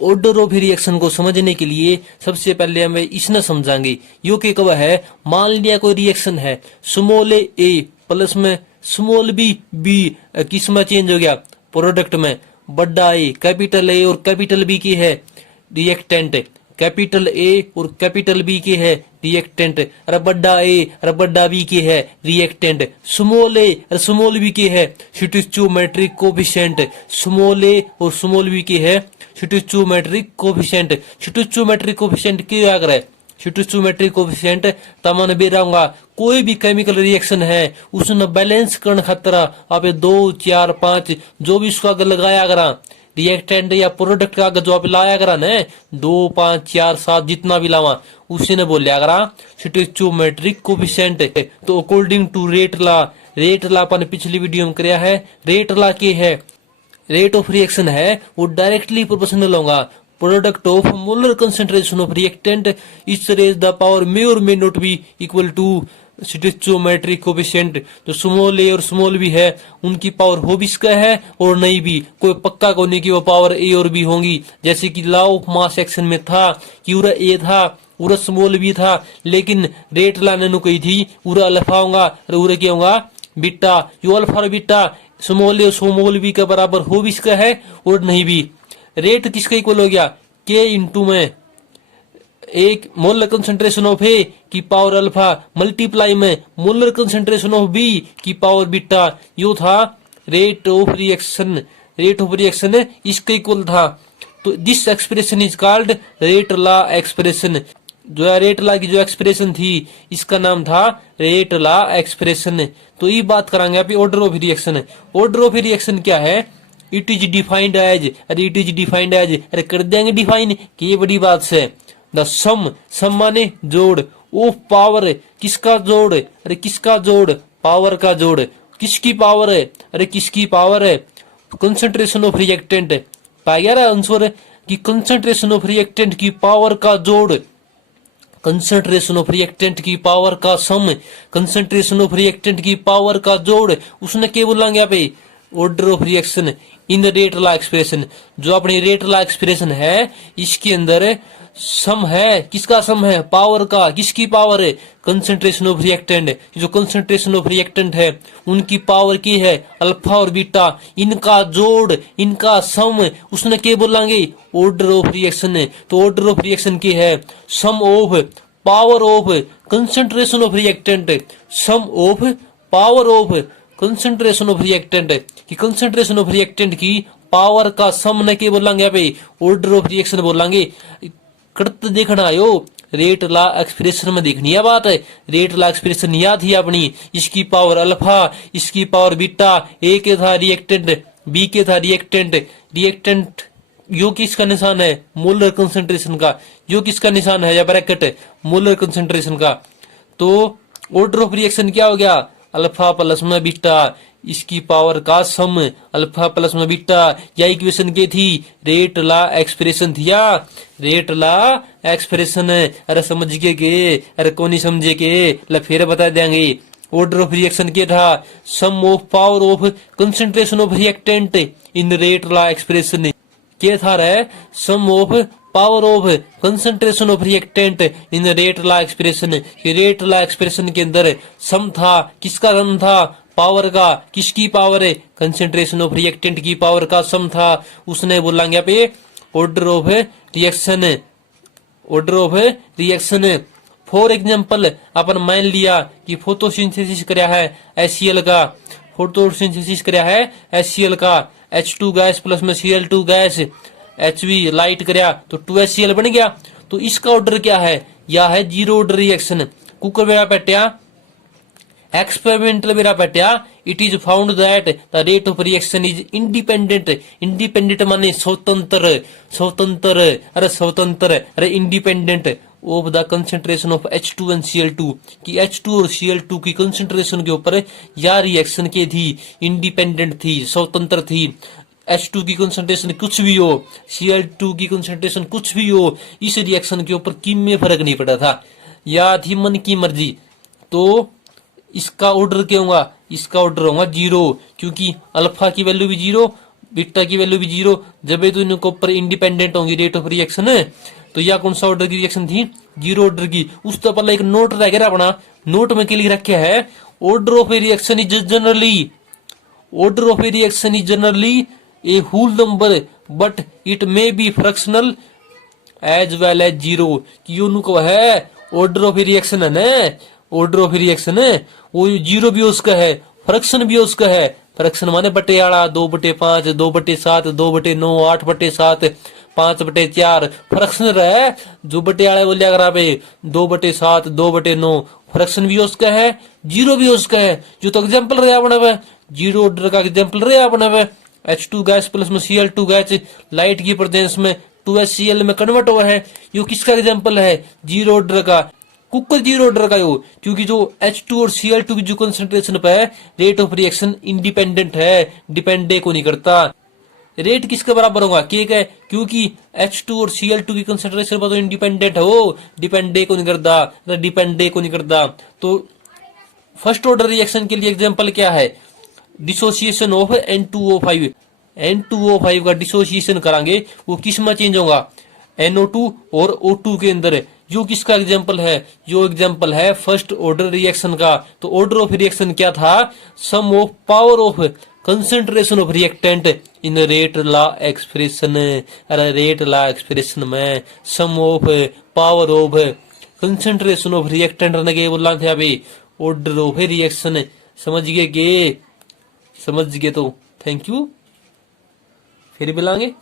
Order of reaction को समझने के लिए सबसे पहले हमें इसने समझाएंगे। यो के कब है, मान लिया कोई रिएक्शन है, स्मॉल ए प्लस में स्मॉल बी, बी किस में चेंज हो गया, प्रोडक्ट में। बड़ा ए कैपिटल ए और कैपिटल बी की है रिएक्टेंट, कैपिटल ए और कैपिटल बी के है रिएक्टेंट, अरे बड़ा ए अरे बड़ा बी के है रिएक्टेंट, स्मॉल ए और स्मॉल बी के है स्टोइचोमेट्रिक कोफिशिएंट, स्मॉल ए और स्मॉल बी के है स्टोइचोमेट्रिक कोफिशिएंट। स्टोइचोमेट्रिक कोफिशिएंट क्या कर है, स्टोइचोमेट्रिक कोफिशिएंट तमन बेराऊंगा कोई भी केमिकल रिएक्शन है उसने बैलेंस करने खातिर आप 2 4 5 जो भी उसका आगे लगाया करा रिएक्टेंट या प्रोडक्ट का आगे जो आप लाया करा न 2 5 4 7 जितना भी लावा उसी ने बोलिया करा स्टोइचोमेट्रिक कोफिशिएंट। तो अकॉर्डिंग टू रेट ला अपन पिछली वीडियो में कराया है, रेट ला के है रेट ऑफ रिएक्शन है वो डायरेक्टली प्रोपोर्शनल होगा product of molar concentration of reactant is raised the power may और may not be equal to stoichiometric coefficient. जो स्मॉल ए और स्मॉल बी है उनकी पावर हो भी इसका है और नहीं भी, कोई पक्का को नहीं कि वो पावर ए और बी होंगी। जैसे कि लॉ ऑफ मास एक्शन में था कि उरा ए था उरा स्मॉल बी था, लेकिन रेट लाने नु कही थी उरा अल्फा होगा और उरा क्या होगा बीटा। यो अल्फा और बीटा स्मॉल ए और स्मॉल बी के बराबर हो भी इसका है और नहीं भी। रेट किसका इक्वल हो गया, के इंटू में एक मोलर कंसेंट्रेशन ऑफ ए की पावर अल्फा मल्टीप्लाई में मोलर कंसेंट्रेशन ऑफ बी की पावर बीटा। यो था रेट ऑफ रिएक्शन इसका इक्वल था। तो this expression is called rate law expression. जो है रेट लॉ की जो एक्सप्रेशन थी इसका नाम था रेट लॉ एक्सप्रेशन। तो ये बात करांगे आप order of reaction. Order of reaction क्या है, इट इज डिफाइंड एज, अरे इट इज डिफाइंड एज अरे कर देंगे डिफाइन कि ये बड़ी बात से द सम माने जोड़ ऑफ पावर, किसका जोड़, अरे किसका जोड़, पावर का जोड़, किसकी पावर है, अरे किसकी पावर है, कंसंट्रेशन ऑफ रिएक्टेंट। पाया रहा आंसर कि कंसंट्रेशन ऑफ रिएक्टेंट की पावर का जोड़, कंसंट्रेशन ऑफ रिएक्टेंट की पावर का सम, कंसंट्रेशन ऑफ रिएक्टेंट की पावर का जोड़, उसने क्या बोलेंगे यहाँ पे order of reaction in rate law expression. जो अपनी रेट लॉ एक्सप्रेशन है इसके अंदर सम है, किसका सम है, पावर का, किसकी पावर है, कंसंट्रेशन ऑफ रिएक्टेंट। जो कंसंट्रेशन ऑफ रिएक्टेंट है उनकी पावर की है अल्फा और बीटा, इनका जोड़, इनका सम, उसने क्या बोलेंगे ऑर्डर ऑफ रिएक्शन। तो ऑर्डर ऑफ रिएक्शन की है sum of power of concentration of reactant, sum of power of concentration of reactant कि कंसंट्रेशन ऑफ रिएक्टेंट की पावर का सम न के बोलेंगे यहाँ पे ऑर्डर ऑफ रिएक्शन बोलेंगे। करते देखना आयो रेट लॉ एक्सप्रेशन में देखनी है बात है। रेट लॉ एक्सप्रेशन याद थी अपनी, इसकी पावर अल्फा, इसकी पावर बीटा, ए के था रिएक्टेंट, बी के था रिएक्टेंट, रिएक्टेंट यो किसका निशान है मोलर कंसंट्रेशन का, यो किसका निशान है या ब्रैकेट मोलर कंसंट्रेशन का। तो ऑर्डर ऑफ रिएक्शन क्या हो गया अल्फा प्लस में बीटा, इसकी पावर का सम अल्फा प्लस में बीटा। या इक्वेशन के थी रेट लॉ एक्सप्रेशन थी या रेट लॉ एक्सप्रेशन। अरे समझ के अरे कौन नहीं समझे के ला फिर बता देंगे। ऑर्डर ऑफ रिएक्शन क्या था sum of power of concentration of reactant in rate law expression. क्या था रे sum of power of concentration of reactant in rate law expression. Rate law expression के अंदर सम था, किसका सम था, पावर का, किसकी पावर है, कंसंट्रेशन ऑफ रिएक्टेंट की पावर का सम था। उसने बोलेंगे यहाँ पे order of reaction, order of reaction. For example अपन मान लिया कि फोटोसिंथेसिस कराया है HCl का, फोटोसिंथेसिस कराया है HCl का, H2 गैस प्लस में Cl2 गैस, HV लाइट कराया तो 2HCl बन गया। तो इसका ऑर्डर क्या है, यह है जीरो ऑर्डर रिएक्शन। कुकर बेरा पट्या एक्सपेरिमेंटल मेरा पट्या it is found that the rate of reaction is independent. Independent माने स्वतंत्र, स्वतंत्र अरे स्वतंत्र अरे independent of the concentration of H2 and Cl2 की H2 और Cl2 की कंसंट्रेशन के ऊपर या रिएक्शन के थी इंडिपेंडेंट थी, स्वतंत्र थी। H2 की कंसंट्रेशन कुछ भी हो, Cl2 की कंसंट्रेशन कुछ भी हो, इस रिएक्शन के ऊपर किम फर्क नहीं पड़ा था, या थी मन की मर्जी। तो इसका ऑर्डर क्या होगा, इसका ऑर्डर होगा जीरो, क्योंकि अल्फा की वैल्यू भी जीरो, बीटा की वैल्यू भी 0, जब ये तो इनके ऊपर इंडिपेंडेंट होंगी रेट ऑफ रिएक्शन है। तो यह कौन सा ऑर्डर की रिएक्शन थी, 0 ऑर्डर की। उस तो पहले एक नोट रह गया अपना, नोट में क्या लिख रखा है, order of A reaction is generally, order of a reaction is generally a whole number but it may be fractional as well as zero। कि यो नु को है order of a reaction है ना, order of a reaction है वो 0 भी उसका है, फ्रैक्शन भी उसका है। फ्रैक्शन माने बटे आड़ा, 2/5, 2/7, 2/9, 8/7, 5/4। फ्रैक्शन रहे जो बटे आड़ा बोलिया अगर आप 2/7, 2/9, फ्रैक्शन भी उसका है, 0 भी उसका है। जो तो एग्जाम्पल रहे अपना वह 0 ऑर्डर का एग्जाम्पल रहे अपना वह H2 गैस प्लस में Cl2 गैस लाइट की प्रेजेंस में 2HCl में कन्वर्ट हुआ है। यो किसका एग्जाम्पल है, 0 ऑर्डर का, कुकर 0 ऑर्डर का यो, क्योंकि जो H2 और Cl2 की जो कंसंट्रेशन पे है रेट ऑफ रिएक्शन इंडिपेंडेंट है, डिपेंडे को नहीं करता। रेट किसके बराबर होगा, के का, क्योंकि H2 और Cl2 की कंसंट्रेशन पर तो इंडिपेंडेंट है वो, डिपेंडे को नहीं करता, डिपेंडे को नहीं करता। तो फर्स्ट ऑर्डर रिएक्शन के लिए एग्जांपल क्या है, डिसोसिएशन ऑफ N2O5। N2O5 का डिसोसिएशन करांगे वो किस में चेंज होगा, NO2 और O2 के अंदर। जो किसका एग्जांपल है, जो एग्जांपल है फर्स्ट ऑर्डर रिएक्शन का। तो ऑर्डर ऑफ रिएक्शन क्या था, sum of power of concentration of reactant in rate law expression. अरे रेट लॉ एक्सप्रेशन में sum of power of concentration of reactant ने बोलना था अभी ऑर्डर ऑफ रिएक्शन। समझ गए के, समझ गए तो थैंक यू, फिर मिलांगे।